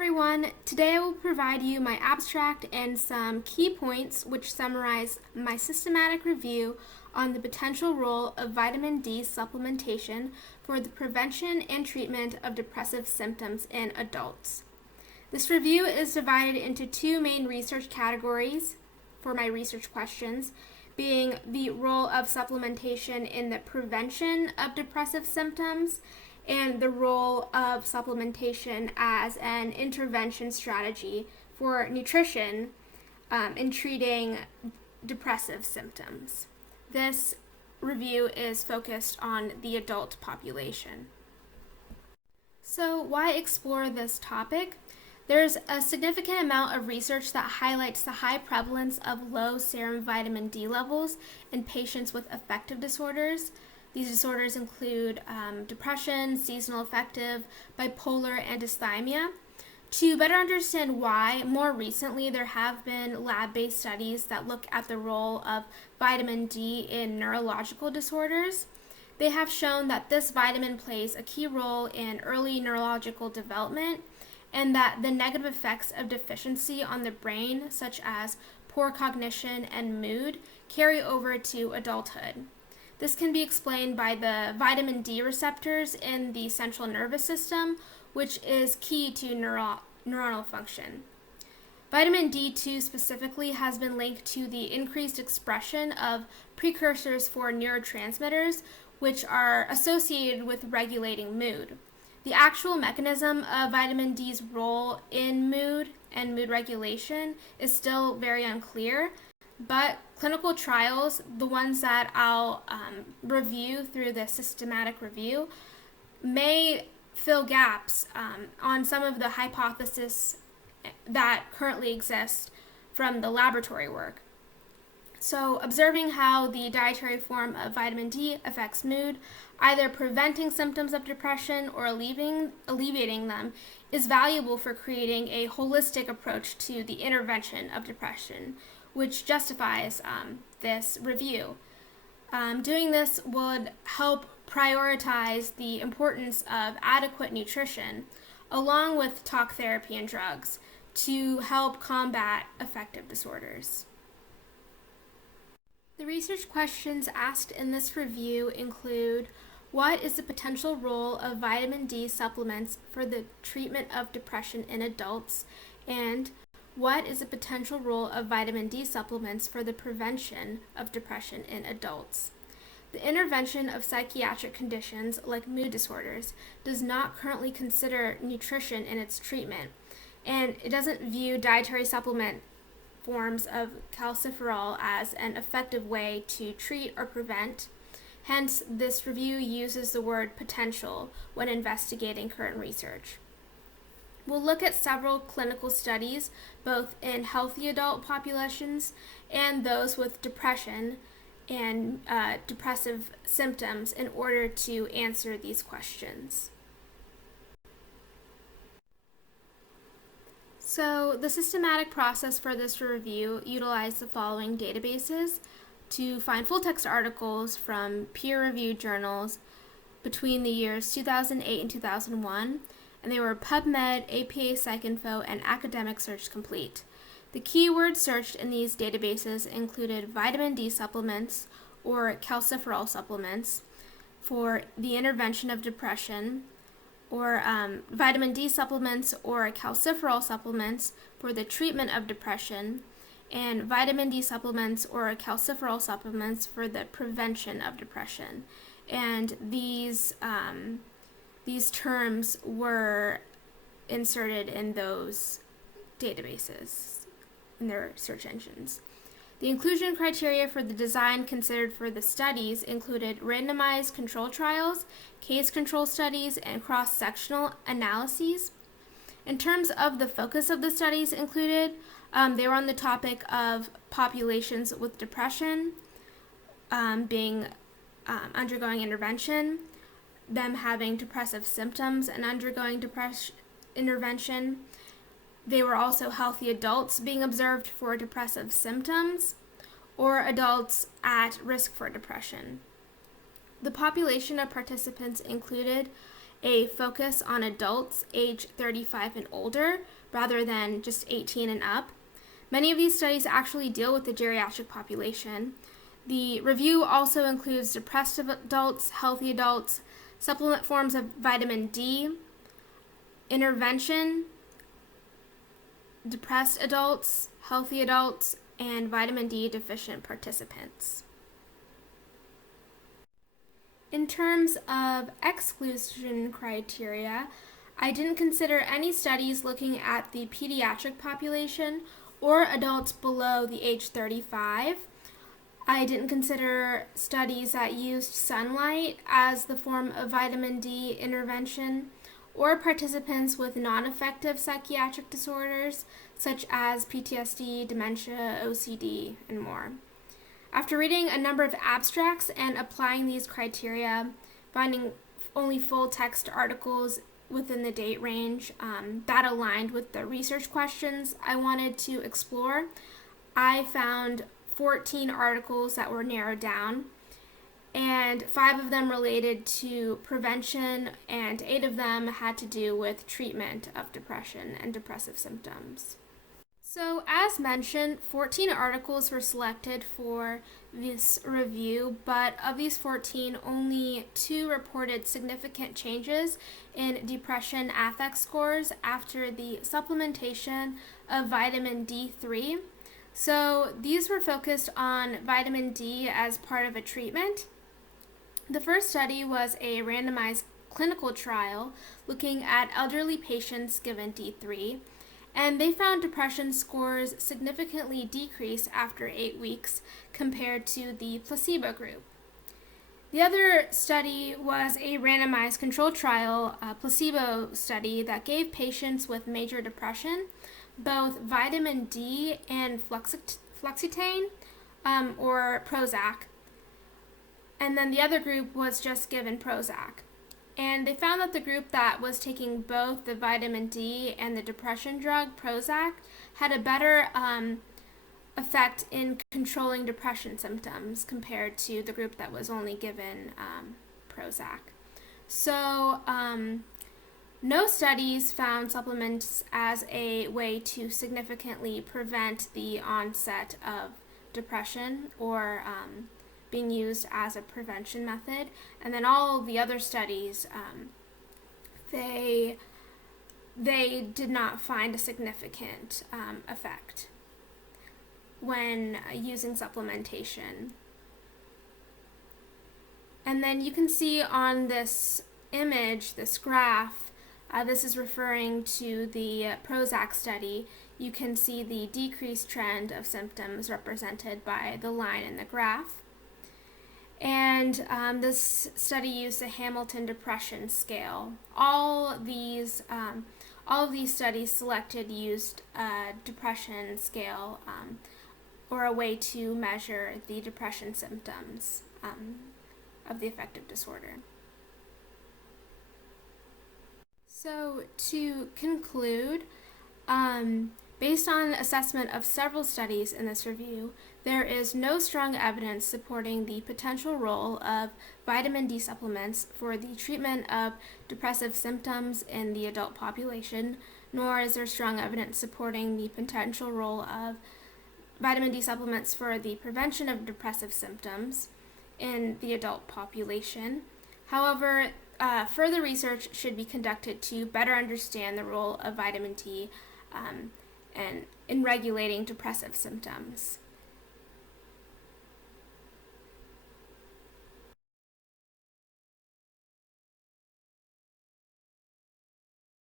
everyone. Today I will provide you my abstract and some key points which summarize my systematic review on the potential role of vitamin D supplementation for the prevention and treatment of depressive symptoms in adults. This review is divided into two main research categories for my research questions, being the role of supplementation in the prevention of depressive symptoms and the role of supplementation as an intervention strategy for nutrition in treating depressive symptoms. This review is focused on the adult population. So, why explore this topic? There's a significant amount of research that highlights the high prevalence of low serum vitamin D levels in patients with affective disorders. These disorders include depression, seasonal affective, bipolar, and dysthymia. To better understand why, more recently there have been lab-based studies that look at the role of vitamin D in neurological disorders. They have shown that this vitamin plays a key role in early neurological development and that the negative effects of deficiency on the brain, such as poor cognition and mood, carry over to adulthood. This can be explained by the vitamin D receptors in the central nervous system, which is key to neuronal function. Vitamin D2 specifically has been linked to the increased expression of precursors for neurotransmitters, which are associated with regulating mood. The actual mechanism of vitamin D's role in mood and mood regulation is still very unclear, but clinical trials, the ones that I'll review through the systematic review, may fill gaps on some of the hypotheses that currently exist from the laboratory work. So, observing how the dietary form of vitamin D affects mood, either preventing symptoms of depression or alleviating them, is valuable for creating a holistic approach to the intervention of depression, which justifies this review. Doing this would help prioritize the importance of adequate nutrition, along with talk therapy and drugs, to help combat affective disorders. The research questions asked in this review include: what is the potential role of vitamin D supplements for the treatment of depression in adults? And what is the potential role of vitamin D supplements for the prevention of depression in adults? The intervention of psychiatric conditions like mood disorders does not currently consider nutrition in its treatment, and it doesn't view dietary supplement forms of calciferol as an effective way to treat or prevent. Hence, this review uses the word potential when investigating current research. We'll look at several clinical studies, both in healthy adult populations and those with depression and depressive symptoms, in order to answer these questions. So, the systematic process for this review utilized the following databases to find full-text articles from peer-reviewed journals between the years 2008 and 2001, and they were PubMed, APA PsycInfo, and Academic Search Complete. The keywords searched in these databases included vitamin D supplements or calciferol supplements for the intervention of depression, or vitamin D supplements or calciferol supplements for the treatment of depression, and vitamin D supplements or calciferol supplements for the prevention of depression. And these terms were inserted in those databases, in their search engines. The inclusion criteria for the design considered for the studies included randomized control trials, case control studies, and cross-sectional analyses. In terms of the focus of the studies included, they were on the topic of populations with depression being undergoing intervention, them having depressive symptoms and undergoing depression intervention. They were also healthy adults being observed for depressive symptoms, or adults at risk for depression. The population of participants included a focus on adults age 35 and older rather than just 18 and up. Many of these studies actually deal with the geriatric population. The review also includes depressed adults, healthy adults, supplement forms of vitamin D, intervention, depressed adults, healthy adults, and vitamin D deficient participants. In terms of exclusion criteria, I didn't consider any studies looking at the pediatric population or adults below the age 35. I didn't consider studies that used sunlight as the form of vitamin D intervention or participants with non-affective psychiatric disorders such as PTSD, dementia, OCD, and more. After reading a number of abstracts and applying these criteria, finding only full-text articles within the date range that aligned with the research questions I wanted to explore, I found 14 articles that were narrowed down, and 5 of them related to prevention, and 8 of them had to do with treatment of depression and depressive symptoms. So, as mentioned, 14 articles were selected for this review, but of these 14, only 2 reported significant changes in depression affect scores after the supplementation of vitamin D3. So, these were focused on vitamin D as part of a treatment. The first study was a randomized clinical trial looking at elderly patients given D3. And they found depression scores significantly decrease after 8 weeks compared to the placebo group. The other study was a randomized controlled trial, placebo study that gave patients with major depression both vitamin D and Flexitane or Prozac. And then the other group was just given Prozac. And they found that the group that was taking both the vitamin D and the depression drug, Prozac, had a better effect in controlling depression symptoms compared to the group that was only given Prozac. So, no studies found supplements as a way to significantly prevent the onset of depression or being used as a prevention method. And then all of the other studies, they did not find a significant effect when using supplementation. And then you can see on this image, this graph, this is referring to the Prozac study. You can see the decreased trend of symptoms represented by the line in the graph. And this study used the Hamilton Depression Scale. All of these studies selected used a depression scale or a way to measure the depression symptoms of the affective disorder. So to conclude, based on assessment of several studies in this review, there is no strong evidence supporting the potential role of vitamin D supplements for the treatment of depressive symptoms in the adult population, nor is there strong evidence supporting the potential role of vitamin D supplements for the prevention of depressive symptoms in the adult population. However, further research should be conducted to better understand the role of vitamin D and in regulating depressive symptoms.